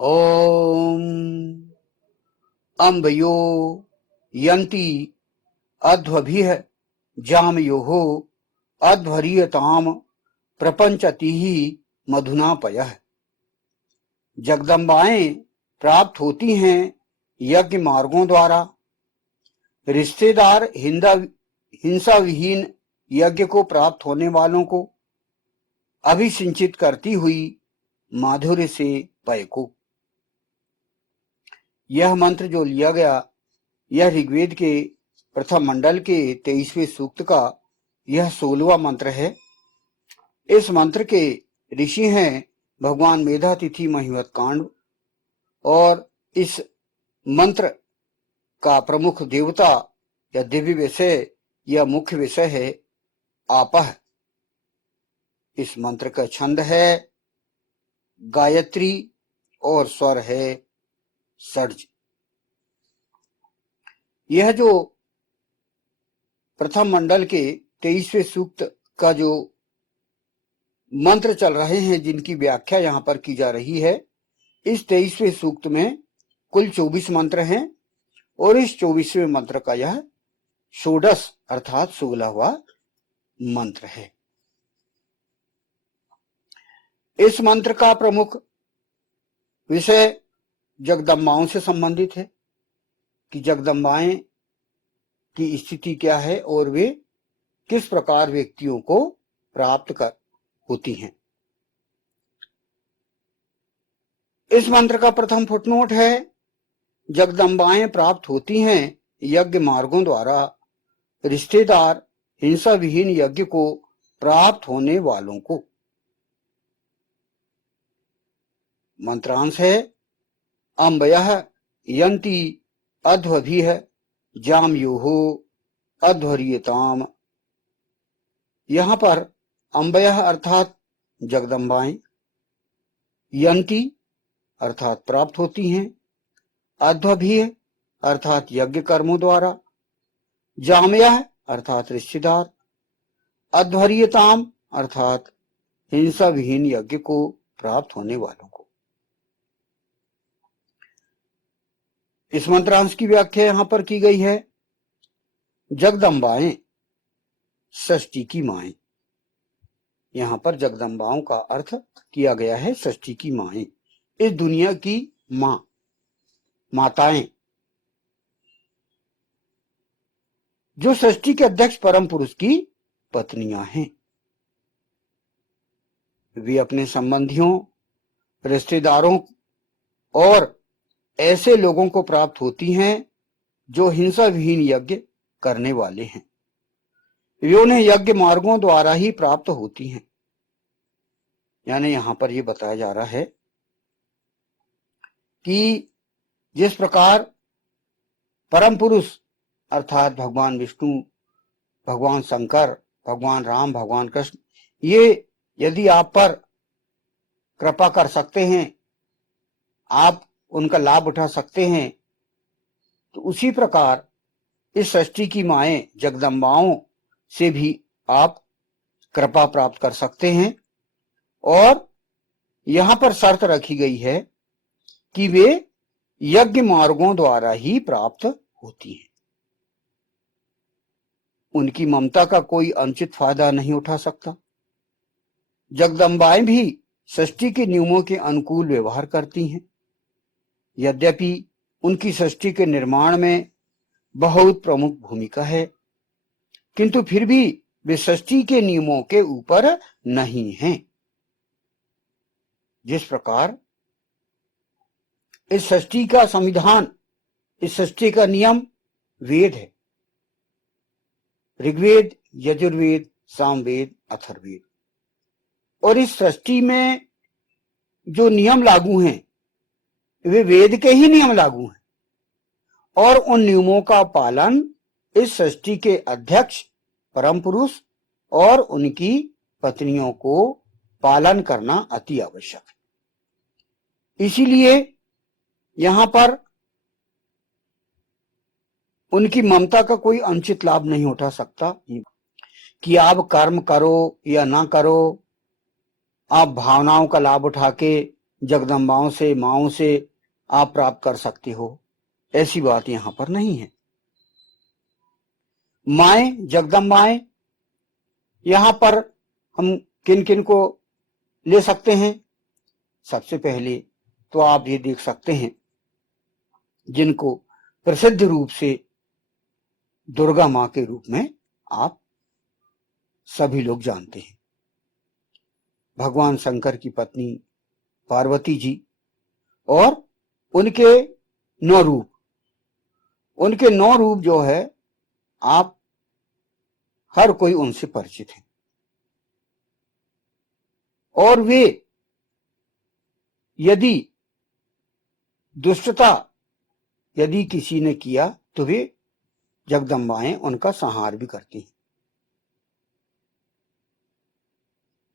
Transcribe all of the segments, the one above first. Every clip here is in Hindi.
ओम अम्बयो यन्ति अध्वभिः जामयोः अध्वर्यताम प्रपंचतिः मधुनापयः। जगदम्बाएं प्राप्त होती हैं यज्ञ मार्गों द्वारा। रिश्तेदार हिंसा विहीन यज्ञ को प्राप्त होने वालों को अभिसिंचित करती हुई माधुर्य से पय को। यह मंत्र जो लिया गया यह ऋग्वेद के प्रथम मंडल के 23वें सूक्त का यह 16वां मंत्र है। इस मंत्र के ऋषि हैं भगवान मेधातिथि महिमत कांड और इस मंत्र का प्रमुख देवता या दिव्य विषय या मुख्य विषय है आपः। इस मंत्र का छंद है गायत्री और स्वर है षड्ज। यह जो प्रथम मंडल के 23वें सूक्त का जो मंत्र चल रहे हैं जिनकी व्याख्या यहां पर की जा रही है, इस 23वें सूक्त में कुल 24 मंत्र हैं और इस 24वें मंत्र का यह षोडश अर्थात 16वां मंत्र है। इस मंत्र का प्रमुख विषय जगदम्बाओं से संबंधित है कि जगदम्बाएं की स्थिति क्या है और वे किस प्रकार व्यक्तियों को प्राप्त कर होती हैं। इस मंत्र का प्रथम फुटनोट है जगदम्बाएं प्राप्त होती हैं यज्ञ मार्गों द्वारा। रिश्तेदार हिंसा विहीन यज्ञ को प्राप्त होने वालों को। मंत्रांश है अम्बयः यन्ति अध्वभिः जामयोः अध्वर्यताम। यहां पर अम्बयः अर्थात जगदम्बाएं, यन्ति अर्थात प्राप्त होती हैं, अध्वभिः अर्थात यज्ञ कर्मों द्वारा, जामयः अर्थात रिश्तेदार, अध्वर्यताम अर्थात हिंसा विहीन यज्ञ को प्राप्त होने वालों को। इस मंत्रांश की व्याख्या यहां पर की गई है जगदम्बाएं षष्ठी की माएं। यहां पर जगदम्बाओं का अर्थ किया गया है षष्ठी की माएं, इस दुनिया की मां, माताएं, जो सृष्टि के अध्यक्ष परम पुरुष की पत्नियां हैं। वे अपने संबंधियों, रिश्तेदारों और ऐसे लोगों को प्राप्त होती हैं जो हिंसा विहीन यज्ञ करने वाले हैं। वे उन्हें यज्ञ मार्गों द्वारा ही प्राप्त होती हैं। यानी यहां पर यह बताया जा रहा है कि जिस प्रकार परम पुरुष अर्थात भगवान विष्णु, भगवान शंकर, भगवान राम, भगवान कृष्ण, ये यदि आप पर कृपा कर सकते हैं, आप उनका लाभ उठा सकते हैं, तो उसी प्रकार इस सृष्टि की माएं जगदम्बाओं से भी आप कृपा प्राप्त कर सकते हैं। और यहां पर शर्त रखी गई है कि वे यज्ञ मार्गों द्वारा ही प्राप्त होती हैं। उनकी ममता का कोई अनुचित फायदा नहीं उठा सकता। जगदम्बाएं भी सृष्टि के नियमों के अनुकूल व्यवहार करती हैं। यद्यपि उनकी सृष्टि के निर्माण में बहुत प्रमुख भूमिका है, किंतु फिर भी वे सृष्टि के नियमों के ऊपर नहीं हैं। जिस प्रकार इस सृष्टि का संविधान, इस सृष्टि का नियम वेद है, ऋग्वेद, यजुर्वेद, सामवेद, अथर्ववेद, और इस सृष्टि में जो नियम लागू हैं वे वेद के ही नियम लागू हैं और उन नियमों का पालन इस सृष्टि के अध्यक्ष परम पुरुष और उनकी पत्नियों को पालन करना अति आवश्यक है। इसीलिए यहां पर उनकी ममता का कोई अनुचित लाभ नहीं उठा सकता कि आप कर्म करो या ना करो, आप भावनाओं का लाभ उठा के जगदम्बाओं से, माओं से आप प्राप्त कर सकते हो, ऐसी बात यहां पर नहीं है। माएं, जगदम्बाएं, यहां पर हम किन किन को ले सकते हैं? सबसे पहले तो आप ये देख सकते हैं जिनको प्रसिद्ध रूप से दुर्गा मां के रूप में आप सभी लोग जानते हैं। भगवान शंकर की पत्नी पार्वती जी और उनके 9 रूप, उनके 9 रूप जो है आप हर कोई उनसे परिचित है। और वे यदि दुष्टता यदि किसी ने किया तो वे जगदम्बाएं उनका संहार भी करती हैं।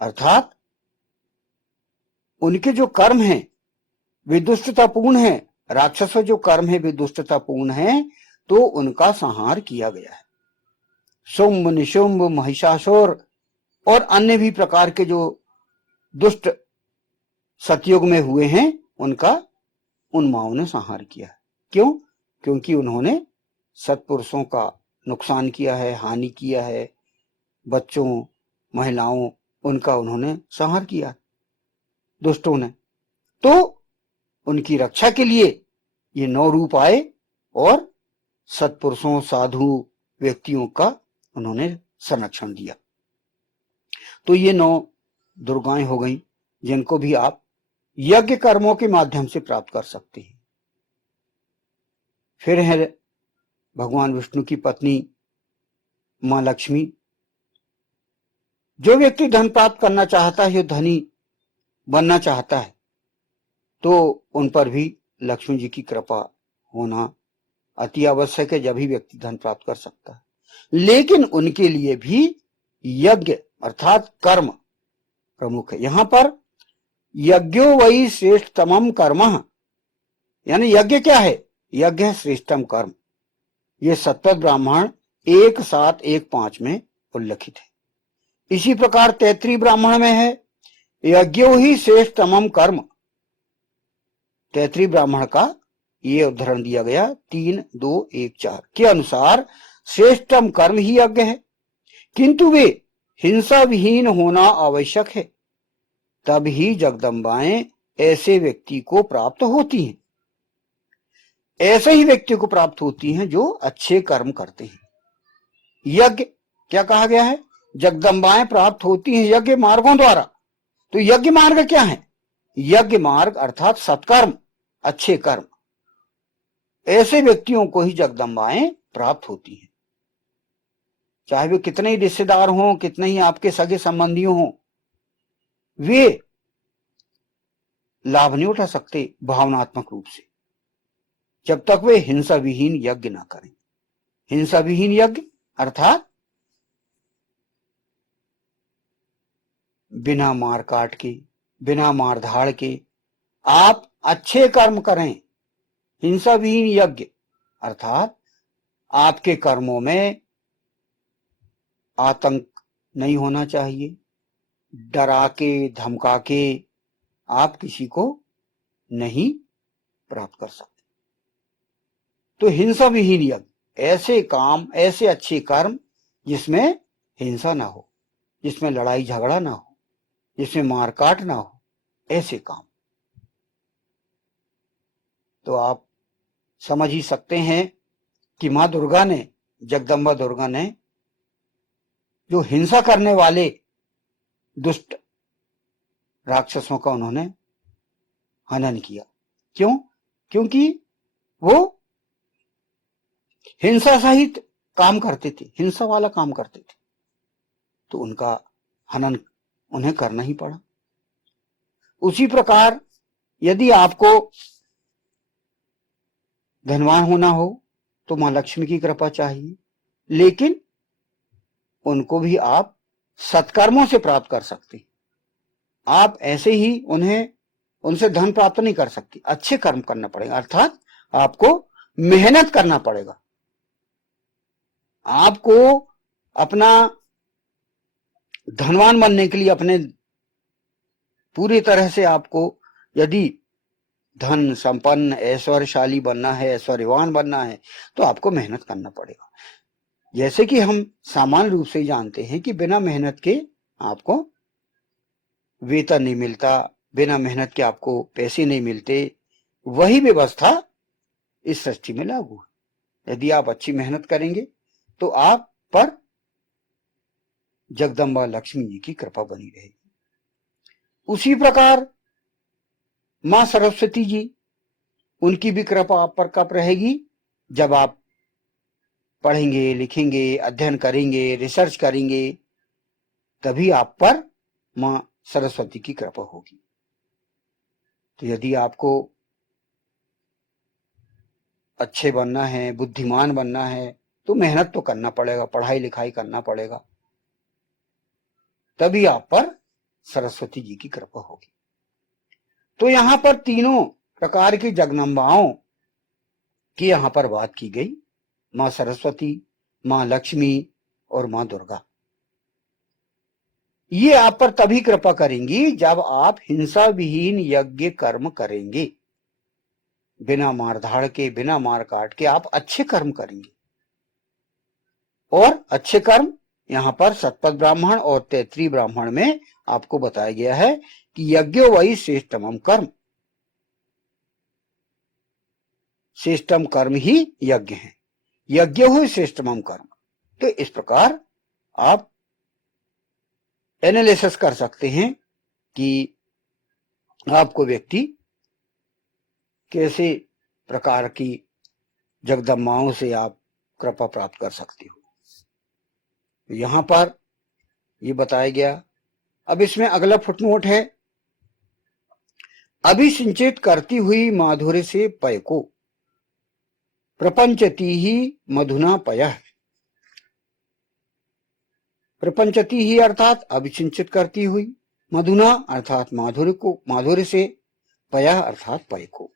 अर्थात उनके जो कर्म हैं वे दुष्टतापूर्ण हैं, राक्षसों जो कर्म है वे दुष्टतापूर्ण हैं, तो उनका संहार किया गया है। शुंभ, निशुंभ, महिषासुर और अन्य भी प्रकार के जो दुष्ट सतयुग में हुए हैं उनका उन माओं ने संहार किया है। क्यों? क्योंकि उन्होंने सत्पुरुषों का नुकसान किया है, हानि किया है, बच्चों, महिलाओं, उनका उन्होंने संहार किया दुष्टों ने। तो उनकी रक्षा के लिए ये 9 रूप आए और सत्पुरुषों, साधु व्यक्तियों का उन्होंने संरक्षण दिया। तो ये 9 दुर्गाएं हो गई जिनको भी आप यज्ञ कर्मों के माध्यम से प्राप्त कर सकते हैं। फिर है भगवान विष्णु की पत्नी मां लक्ष्मी। जो व्यक्ति धन प्राप्त करना चाहता है, धनी बनना चाहता है, तो उन पर भी लक्ष्मी जी की कृपा होना अति आवश्यक है, जब ही व्यक्ति धन प्राप्त कर सकता है। लेकिन उनके लिए भी यज्ञ अर्थात कर्म प्रमुख है। यहां पर यज्ञो वही श्रेष्ठतमम कर्म, यानी यज्ञ क्या है? यज्ञ है श्रेष्ठतम कर्म। ये सत्तर ब्राह्मण 1:7:1:5 में उल्लिखित है। इसी प्रकार 33 ब्राह्मण में है यज्ञो ही श्रेष्ठतमम कर्म। 33 ब्राह्मण का ये उदाहरण दिया गया 3:2:1:4 के अनुसार श्रेष्ठतम कर्म ही यज्ञ है, किंतु वे हिंसा विहीन होना आवश्यक है, तब ही जगदम्बाएं ऐसे व्यक्ति को प्राप्त होती हैं। ऐसे ही व्यक्ति को प्राप्त होती हैं जो अच्छे कर्म करते हैं। यज्ञ क्या कहा गया है? जगदम्बाएं प्राप्त होती हैं यज्ञ मार्गों द्वारा। तो यज्ञ मार्ग क्या है? यज्ञ मार्ग अर्थात सत्कर्म, अच्छे कर्म। ऐसे व्यक्तियों को ही जगदम्बाएं प्राप्त होती हैं। चाहे वे कितने ही रिश्तेदार हों, कितने ही आपके सगे संबंधियों हों, वे लाभ नहीं उठा सकते भावनात्मक रूप से जब तक वे हिंसा विहीन यज्ञ ना करें। हिंसा विहीन यज्ञ अर्थात बिना मार काट के, बिना मार धाड़ के आप अच्छे कर्म करें। हिंसा विहीन यज्ञ अर्थात आपके कर्मों में आतंक नहीं होना चाहिए, डरा के धमका के आप किसी को नहीं प्राप्त कर सकते। तो हिंसा विहीन यज्ञ, ऐसे काम, ऐसे अच्छे कर्म जिसमें हिंसा ना हो, जिसमें लड़ाई झगड़ा ना हो, जिसमें मारकाट ना हो, ऐसे काम। तो आप समझ ही सकते हैं कि मां दुर्गा ने, जगदम्बा दुर्गा ने जो हिंसा करने वाले दुष्ट राक्षसों का उन्होंने हनन किया। क्यों? क्योंकि वो हिंसा सहित काम करते थे, हिंसा वाला काम करते थे, तो उनका हनन उन्हें करना ही पड़ा। उसी प्रकार यदि आपको धनवान होना हो तो मां लक्ष्मी की कृपा चाहिए, लेकिन उनको भी आप सत्कर्मों से प्राप्त कर सकते। आप ऐसे ही उनसे धन प्राप्त नहीं कर सकते, अच्छे कर्म करना पड़ेगा, अर्थात आपको मेहनत करना पड़ेगा। आपको अपना धनवान बनने के लिए अपने पूरी तरह से आपको यदि धन संपन्न ऐश्वर्यशाली बनना है, ऐश्वर्यवान बनना है, तो आपको मेहनत करना पड़ेगा। जैसे कि हम सामान्य रूप से जानते हैं कि बिना मेहनत के आपको वेतन नहीं मिलता, बिना मेहनत के आपको पैसे नहीं मिलते, वही व्यवस्था इस सृष्टि में लागू है। यदि आप अच्छी मेहनत करेंगे तो आप पर जगदम्बा लक्ष्मी जी की कृपा बनी रहेगी। उसी प्रकार मां सरस्वती जी, उनकी भी कृपा आप पर कब रहेगी? जब आप पढ़ेंगे, लिखेंगे, अध्ययन करेंगे, रिसर्च करेंगे, तभी आप पर मां सरस्वती की कृपा होगी। तो यदि आपको अच्छे बनना है, बुद्धिमान बनना है, तो मेहनत तो करना पड़ेगा, पढ़ाई लिखाई करना पड़ेगा, तभी आप पर सरस्वती जी की कृपा होगी। तो यहां पर तीनों प्रकार की जगदम्बाओं की यहां पर बात की गई, मां सरस्वती, मां लक्ष्मी और मां दुर्गा। ये आप पर तभी कृपा करेंगी जब आप हिंसा विहीन यज्ञ कर्म करेंगे। बिना मारधाड़ के, बिना मार काट के आप अच्छे कर्म करेंगे। और अच्छे कर्म यहां पर शतपथ ब्राह्मण और तैतृय ब्राह्मण में आपको बताया गया है कि यज्ञ वही श्रेष्ठतम कर्म, श्रेष्ठतम कर्म ही यज्ञ है, यज्ञ हो श्रेष्ठतम कर्म। तो इस प्रकार आप एनालिसिस कर सकते हैं कि आपको व्यक्ति कैसे प्रकार की जगदम्बाओं से आप कृपा प्राप्त कर सकते हो। यहां पर ये बताया गया। अब इसमें अगला फुटनोट है, अभिसिंचित करती हुई माधुर्य से पय को प्रपंचती ही मधुना पयः। प्रपंचती ही अर्थात अभिसिंचित करती हुई, मधुना अर्थात माधुर्य को, माधुर्य से, पयः अर्थात पय को।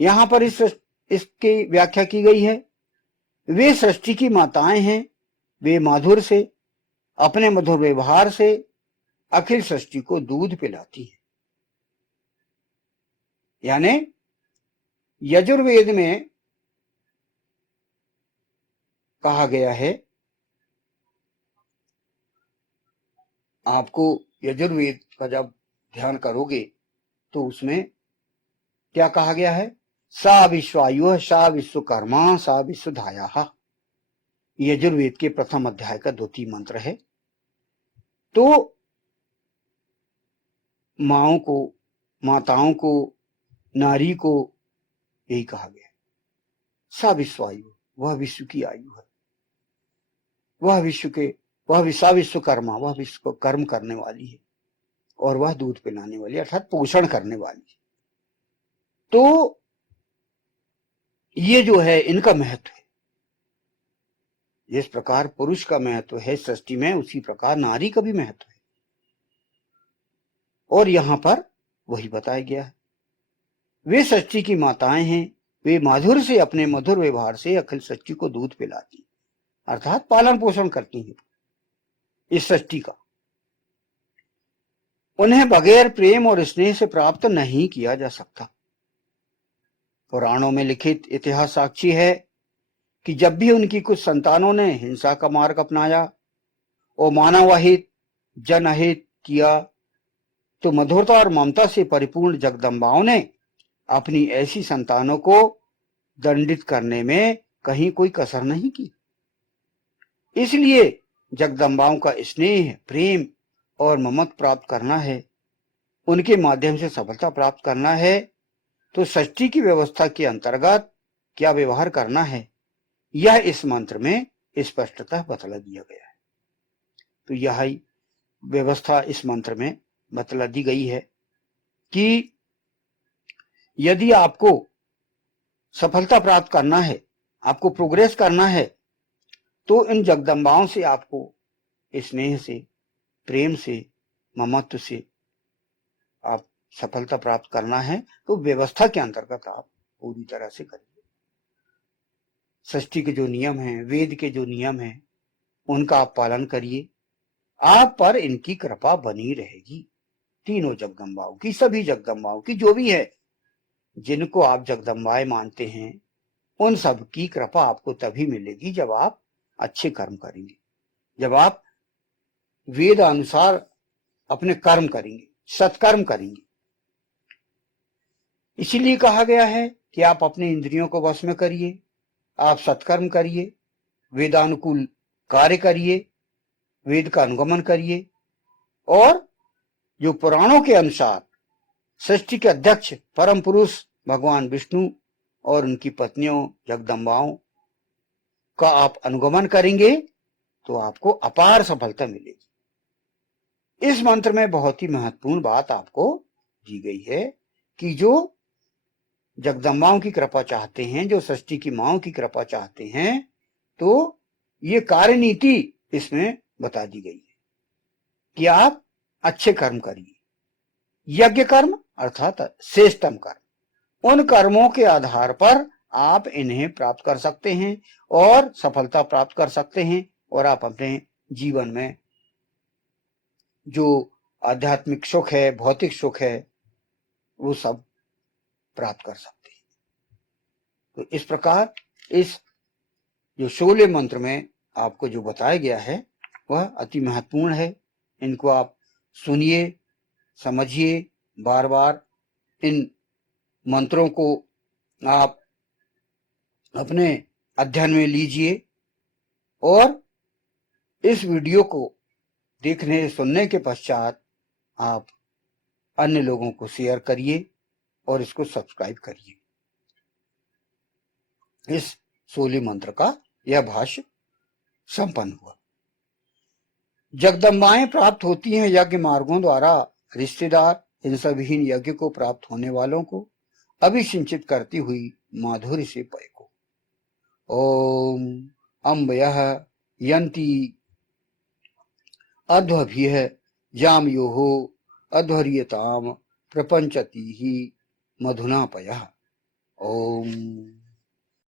यहां पर इसकी व्याख्या की गई है, वे सृष्टि की माताएं हैं, वे माधुर्य से, अपने मधुर व्यवहार से अखिल सृष्टि को दूध पिलाती है। यानी यजुर्वेद में कहा गया है, आपको यजुर्वेद का जब ध्यान करोगे तो उसमें क्या कहा गया है, सा विश्वायु सा विश्वकर्मा सा विश्वधाया। यजुर्वेद के प्रथम अध्याय का द्वितीय मंत्र है। तो माओं को, माताओं को, नारी को यही कहा गया, सा विश्वायु, वह विश्व की आयु है, वह विश्व के, वह सा विश्वकर्मा, वह विश्व को कर्म करने वाली है, और वह दूध पिलाने वाली अर्थात पोषण करने वाली है। तो ये जो है इनका महत्व है। जिस प्रकार पुरुष का महत्व है सृष्टि में, उसी प्रकार नारी का भी महत्व है। और यहां पर वही बताया गया है, वे सृष्टि की माताएं हैं, वे माधुर्य से, अपने मधुर व्यवहार से अखिल सृष्टि को दूध पिलाती, अर्थात पालन पोषण करती हैं इस सृष्टि का। उन्हें बगैर प्रेम और स्नेह से प्राप्त नहीं किया जा सकता। पुराणों में लिखित इतिहास साक्षी है कि जब भी उनकी कुछ संतानों ने हिंसा का मार्ग अपनाया और मानवहित, जनहित किया, तो मधुरता और ममता से परिपूर्ण जगदम्बाओं ने अपनी ऐसी संतानों को दंडित करने में कहीं कोई कसर नहीं की। इसलिए जगदम्बाओं का स्नेह, प्रेम और ममता प्राप्त करना है, उनके माध्यम से सफलता प्राप्त करना है, तो सृष्टि की व्यवस्था के अंतर्गत क्या व्यवहार करना है, यह इस मंत्र में स्पष्टतः बतला दिया गया है। तो यह व्यवस्था इस मंत्र में बतला दी गई है कि यदि आपको सफलता प्राप्त करना है, आपको प्रोग्रेस करना है, तो इन जगदम्बाओं से आपको स्नेह से, प्रेम से, ममत्व से आप सफलता प्राप्त करना है। तो व्यवस्था के अंतर्गत आप पूरी तरह से करिए। सृष्टि के जो नियम हैं, वेद के जो नियम हैं, उनका आप पालन करिए, आप पर इनकी कृपा बनी रहेगी। तीनों जगदम्बाओं की, सभी जगदम्बाओं की, जो भी है, जिनको आप जगदम्बाएं मानते हैं, उन सब की कृपा आपको तभी मिलेगी जब आप अच्छे कर्म करेंगे, जब आप वेद अनुसार अपने कर्म करेंगे, सत्कर्म करेंगे। इसीलिए कहा गया है कि आप अपने इंद्रियों को वश में करिए, आप सत्कर्म करिए, वेदानुकूल कार्य करिए, वेद का अनुगमन करिए, और जो पुराणों के अनुसार सृष्टि के अध्यक्ष परम पुरुष भगवान विष्णु और उनकी पत्नियों जगदम्बाओं का आप अनुगमन करेंगे तो आपको अपार सफलता मिलेगी। इस मंत्र में बहुत ही महत्वपूर्ण बात आपको दी गई है कि जो जगदम्बाओं की कृपा चाहते हैं, जो सृष्टि की माओं की कृपा चाहते हैं, तो ये कार्य नीति इसमें बता दी गई है कि आप अच्छे कर्म करिए, यज्ञ कर्म अर्थात श्रेष्ठतम कर्म, उन कर्मों के आधार पर आप इन्हें प्राप्त कर सकते हैं और सफलता प्राप्त कर सकते हैं, और आप अपने जीवन में जो आध्यात्मिक सुख है, भौतिक सुख है, वो सब प्राप्त कर सकते हैं। तो इस प्रकार इस जो 16 मंत्र में आपको जो बताया गया है वह अति महत्वपूर्ण है। इनको आप सुनिए, समझिए, बार बार इन मंत्रों को आप अपने अध्ययन में लीजिए, और इस वीडियो को देखने सुनने के पश्चात आप अन्य लोगों को शेयर करिए और इसको सब्सक्राइब करिए। इस 16 मंत्र का यह भाष्य संपन्न हुआ। जगदम्बाएं प्राप्त होती हैं यज्ञ मार्गों द्वारा। रिश्तेदार इन सभी यज्ञ को प्राप्त होने वालों को अभिसिंचित करती हुई माधुर्य से पय को। ओम अम्बयः यन्ति अध्वभिः जामयोः अध्वर्यताम प्रपंचति ही मधुनापयः। ओम।